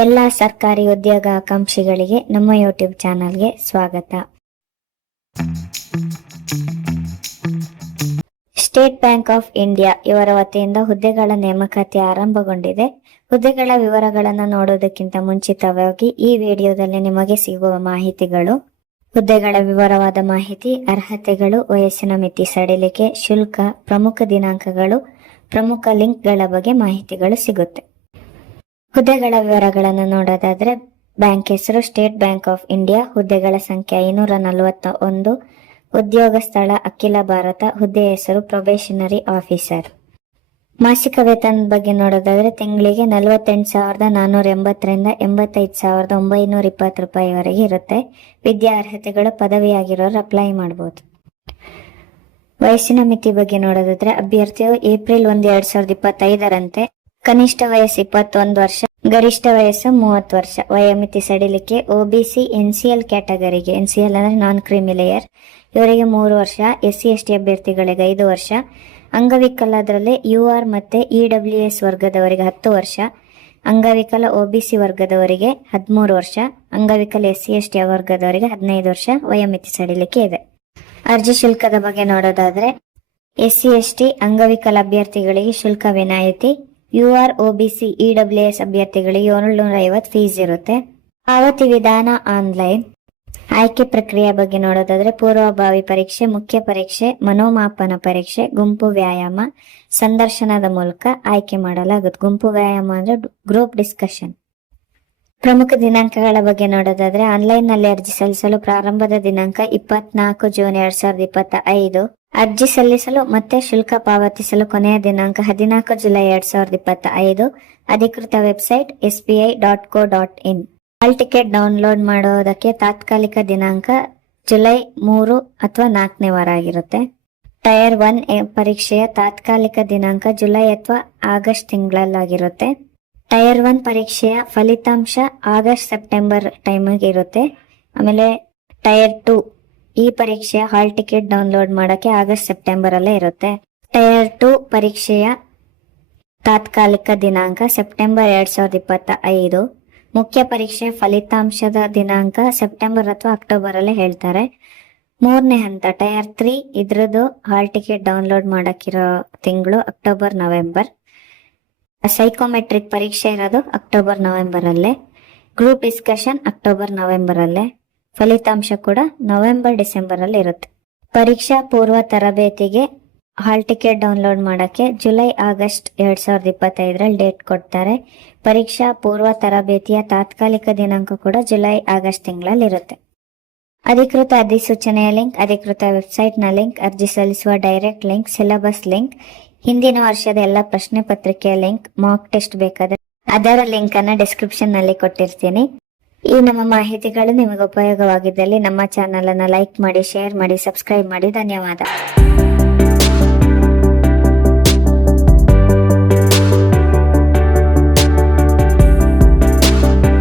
ಎಲ್ಲ ಸರ್ಕಾರಿ ಉದ್ಯೋಗ ಆಕಾಂಕ್ಷಿಗಳಿಗೆ ನಮ್ಮ ಯೂಟ್ಯೂಬ್ ಚಾನಲ್ಗೆ ಸ್ವಾಗತ. ಸ್ಟೇಟ್ ಬ್ಯಾಂಕ್ ಆಫ್ ಇಂಡಿಯಾ ಇವರ ವತಿಯಿಂದ ಹುದ್ದೆಗಳ ನೇಮಕಾತಿ ಆರಂಭಗೊಂಡಿದೆ. ಹುದ್ದೆಗಳ ವಿವರಗಳನ್ನು ನೋಡೋದಕ್ಕಿಂತ ಮುಂಚಿತವಾಗಿ ಈ ವಿಡಿಯೋದಲ್ಲಿ ನಿಮಗೆ ಸಿಗುವ ಮಾಹಿತಿಗಳು, ಹುದ್ದೆಗಳ ವಿವರವಾದ ಮಾಹಿತಿ, ಅರ್ಹತೆಗಳು, ವಯಸ್ಸಿನ ಮಿತಿ ಸಡಿಲಿಕೆ, ಶುಲ್ಕ, ಪ್ರಮುಖ ದಿನಾಂಕಗಳು, ಪ್ರಮುಖ ಲಿಂಕ್ಗಳ ಬಗ್ಗೆ ಮಾಹಿತಿಗಳು ಸಿಗುತ್ತೆ. ಹುದ್ದೆಗಳ ವಿವರಗಳನ್ನು ನೋಡೋದಾದ್ರೆ, ಬ್ಯಾಂಕ್ ಹೆಸರು ಸ್ಟೇಟ್ ಬ್ಯಾಂಕ್ ಆಫ್ ಇಂಡಿಯಾ, ಹುದ್ದೆಗಳ ಸಂಖ್ಯೆ ಐನೂರ ನಲವತ್ತ ಒಂದು ಉದ್ಯೋಗ ಸ್ಥಳ ಅಖಿಲ ಭಾರತ, ಹುದ್ದೆ ಹೆಸರು ಪ್ರೊಬೇಷನರಿ ಆಫೀಸರ್. ಮಾಸಿಕ ವೇತನದ ಬಗ್ಗೆ ನೋಡೋದಾದ್ರೆ, ತಿಂಗಳಿಗೆ ನಲವತ್ತೆಂಟು ಸಾವಿರದ ನಾನ್ನೂರ ಎಂಬತ್ತರಿಂದ ಎಂಬತ್ತೈದು ಸಾವಿರದ ಒಂಬೈನೂರ ಇಪ್ಪತ್ತು ರೂಪಾಯಿವರೆಗೆ ಇರುತ್ತೆ. ವಿದ್ಯಾರ್ಹತೆಗಳು ಪದವಿಯಾಗಿರೋರು ಅಪ್ಲೈ ಮಾಡ್ಬೋದು. ವಯಸ್ಸಿನ ಮಿತಿ ಬಗ್ಗೆ ನೋಡೋದಾದ್ರೆ, ಅಭ್ಯರ್ಥಿಯು ಏಪ್ರಿಲ್ ಒಂದು, ಎರಡು ಸಾವಿರದ ಇಪ್ಪತ್ತೈದರಂತೆ. ಕನಿಷ್ಠ ವಯಸ್ಸು ಇಪ್ಪತ್ತೊಂದು ವರ್ಷ, ಗರಿಷ್ಠ ವಯಸ್ಸು ಮೂವತ್ತು ವರ್ಷ. ವಯೋಮಿತಿ ಸಡಿಲಿಕೆ, ಒಬಿಸಿ, ಎನ್ಸಿಎಲ್ ಕ್ಯಾಟಗರಿಗೆ, ಎನ್ಸಿಎಲ್ ಅಂದ್ರೆ ನಾನ್ ಕ್ರಿಮಿ ಲೇಯರ್. ಇವರಿಗೆ ಮೂರು ವರ್ಷ ಎಸ್ ಸಿ ಎಸ್ ಟಿ ಅಭ್ಯರ್ಥಿಗಳಿಗೆ ಐದು ವರ್ಷ. ಅಂಗವಿಕಲದ್ರಲ್ಲಿ ಯು ಆರ್ ಮತ್ತೆ ಇ ಎಸ್ ವರ್ಗದವರಿಗೆ ಹತ್ತು ವರ್ಷ. ಅಂಗವಿಕಲ ಒಬಿಸಿ ವರ್ಗದವರಿಗೆ ಹದಿಮೂರು ವರ್ಷ. ಅಂಗವಿಕಲ ಎಸ್ ಸಿ ಎಸ್ ಟಿ ವರ್ಗದವರಿಗೆ ಹದಿನೈದು ವರ್ಷ. ವಯೋಮಿತಿ ಸಡಿಲಿಕೆ ಇದೆ. ಅರ್ಜಿ ಶುಲ್ಕದ ಬಗ್ಗೆ ನೋಡೋದಾದ್ರೆ ಎಸ್ ಸಿ ಎಸ್ ಟಿ ಅಂಗವಿಕಲ ಅಭ್ಯರ್ಥಿಗಳಿಗೆ ಶುಲ್ಕ ವಿನಾಯಿತಿ U R OBC E W S ಅಭ್ಯರ್ಥಿಗಳಿಗೆ ಏಳ್ನೂರ ಐವತ್ತು ಫೀಸ್ ಇರುತ್ತೆ. ಪಾವತಿ ವಿಧಾನ ಆನ್ಲೈನ್ ಆಯ್ಕೆ ಪ್ರಕ್ರಿಯೆ ಬಗ್ಗೆ ನೋಡೋದಾದ್ರೆ ಪೂರ್ವಭಾವಿ ಪರೀಕ್ಷೆ, ಮುಖ್ಯ ಪರೀಕ್ಷೆ, ಮನೋಮಾಪನ ಪರೀಕ್ಷೆ, ಗುಂಪು ವ್ಯಾಯಾಮ, ಸಂದರ್ಶನದ ಮೂಲಕ ಆಯ್ಕೆ ಮಾಡಲಾಗುತ್ತೆ. ಗುಂಪು ವ್ಯಾಯಾಮ ಅಂದ್ರೆ ಗ್ರೂಪ್ ಡಿಸ್ಕಷನ್ ಪ್ರಮುಖ ದಿನಾಂಕಗಳ ಬಗ್ಗೆ ನೋಡೋದಾದ್ರೆ ಆನ್ಲೈನ್ನಲ್ಲಿ ಅರ್ಜಿ ಸಲ್ಲಿಸಲು ಪ್ರಾರಂಭದ ದಿನಾಂಕ ಇಪ್ಪತ್ನಾಲ್ಕು ಜೂನ್ ಎರಡ್ ಸಾವಿರದ ಇಪ್ಪತ್ತ ಐದು ಅರ್ಜಿ ಸಲ್ಲಿಸಲು ಮತ್ತೆ ಶುಲ್ಕ ಪಾವತಿಸಲು ಕೊನೆಯ ದಿನಾಂಕ ಹದಿನಾಲ್ಕು ಜುಲೈ ಎರಡ್ ಸಾವಿರದ ಇಪ್ಪತ್ತ ಐದು ಅಧಿಕೃತ website S B I dot co dot in. Hall ticket download ಮಾಡೋದಕ್ಕೆ ತಾತ್ಕಾಲಿಕ ದಿನಾಂಕ ಜುಲೈ ಮೂರು ಅಥವಾ ನಾಲ್ಕನೇ ವಾರ ಆಗಿರುತ್ತೆ. ಟೈರ್ ಒನ್ ಪರೀಕ್ಷೆಯ ತಾತ್ಕಾಲಿಕ ದಿನಾಂಕ ಜುಲೈ ಅಥವಾ ಆಗಸ್ಟ್ ತಿಂಗಳಲ್ಲಾಗಿರುತ್ತೆ. ಟೈರ್ ಒನ್ ಪರೀಕ್ಷೆಯ ಫಲಿತಾಂಶ ಆಗಸ್ಟ್ ಸೆಪ್ಟೆಂಬರ್ ಟೈಮಿಗೆ ಇರುತ್ತೆ. ಆಮೇಲೆ ಟೈರ್ ಟು ಈ ಪರೀಕ್ಷೆಯ ಹಾಲ್ ಟಿಕೆಟ್ ಡೌನ್ಲೋಡ್ ಮಾಡೋಕ್ಕೆ ಆಗಸ್ಟ್ ಸೆಪ್ಟೆಂಬರ್ ಅಲ್ಲೇ ಇರುತ್ತೆ. ಟೈರ್ ಟು ಪರೀಕ್ಷೆಯ ತಾತ್ಕಾಲಿಕ ದಿನಾಂಕ ಸೆಪ್ಟೆಂಬರ್ ಎರಡ್ ಸಾವಿರದ ಇಪ್ಪತ್ತ ಐದು ಮುಖ್ಯ ಪರೀಕ್ಷೆ ಫಲಿತಾಂಶದ ದಿನಾಂಕ ಸೆಪ್ಟೆಂಬರ್ ಅಥವಾ ಅಕ್ಟೋಬರ್ ಅಲ್ಲೇ ಹೇಳ್ತಾರೆ. ಮೂರನೇ ಹಂತ ಟೈರ್ ತ್ರೀ ಇದ್ರದ್ದು ಹಾಲ್ ಟಿಕೆಟ್ ಡೌನ್ಲೋಡ್ ಮಾಡಕ್ಕಿರೋ ತಿಂಗಳು ಅಕ್ಟೋಬರ್, ನವೆಂಬರ್. ಸೈಕೋಮೆಟ್ರಿಕ್ ಪರೀಕ್ಷೆ ಇರೋದು ಅಕ್ಟೋಬರ್ ನವೆಂಬರ್ ಅಲ್ಲೇ. ಗ್ರೂಪ್ ಡಿಸ್ಕಷನ್ ಅಕ್ಟೋಬರ್ ನವೆಂಬರ್ ಅಲ್ಲೇ. ಫಲಿತಾಂಶ ಕೂಡ ನವೆಂಬರ್ ಡಿಸೆಂಬರ್ ಅಲ್ಲಿ ಇರುತ್ತೆ. ಪರೀಕ್ಷಾ ಪೂರ್ವ ತರಬೇತಿಗೆ ಹಾಲ್ ಟಿಕೆಟ್ ಡೌನ್ಲೋಡ್ ಮಾಡೋಕ್ಕೆ ಜುಲೈ ಆಗಸ್ಟ್ ಎರಡ್ ಸಾವಿರದ ಇಪ್ಪತ್ತೈದರಲ್ಲಿ ಡೇಟ್ ಕೊಡ್ತಾರೆ. ಪರೀಕ್ಷಾ ಪೂರ್ವ ತರಬೇತಿಯ ತಾತ್ಕಾಲಿಕ ದಿನಾಂಕ ಕೂಡ ಜುಲೈ ಆಗಸ್ಟ್ ತಿಂಗಳಲ್ಲಿ ಇರುತ್ತೆ. ಅಧಿಕೃತ ಅಧಿಸೂಚನೆಯ ಲಿಂಕ್, ಅಧಿಕೃತ ವೆಬ್ಸೈಟ್ನ ಲಿಂಕ್, ಅರ್ಜಿ ಸಲ್ಲಿಸುವ ಡೈರೆಕ್ಟ್ ಲಿಂಕ್ ಸಿಲೆಬಸ್ ಲಿಂಕ್ ಹಿಂದಿನ ವರ್ಷದ ಎಲ್ಲ ಪ್ರಶ್ನೆ ಪತ್ರಿಕೆಯ ಲಿಂಕ್ ಮಾಕ್ ಟೆಸ್ಟ್ ಬೇಕಾದ್ರೆ ಅದರ ಲಿಂಕ್ ಅನ್ನ ಡಿಸ್ಕ್ರಿಪ್ಷನ್ನಲ್ಲಿ ಕೊಟ್ಟಿರ್ತೀನಿ. ಈ ನಮ್ಮ ಮಾಹಿತಿಗಳು ನಿಮಗೆ ಉಪಯೋಗವಾಗಿದ್ದಲ್ಲಿ ನಮ್ಮ ಚಾನಲ್ ಅನ್ನ ಲೈಕ್ ಮಾಡಿ ಶೇರ್ ಮಾಡಿ ಸಬ್ಸ್ಕ್ರೈಬ್ ಮಾಡಿ. ಧನ್ಯವಾದ.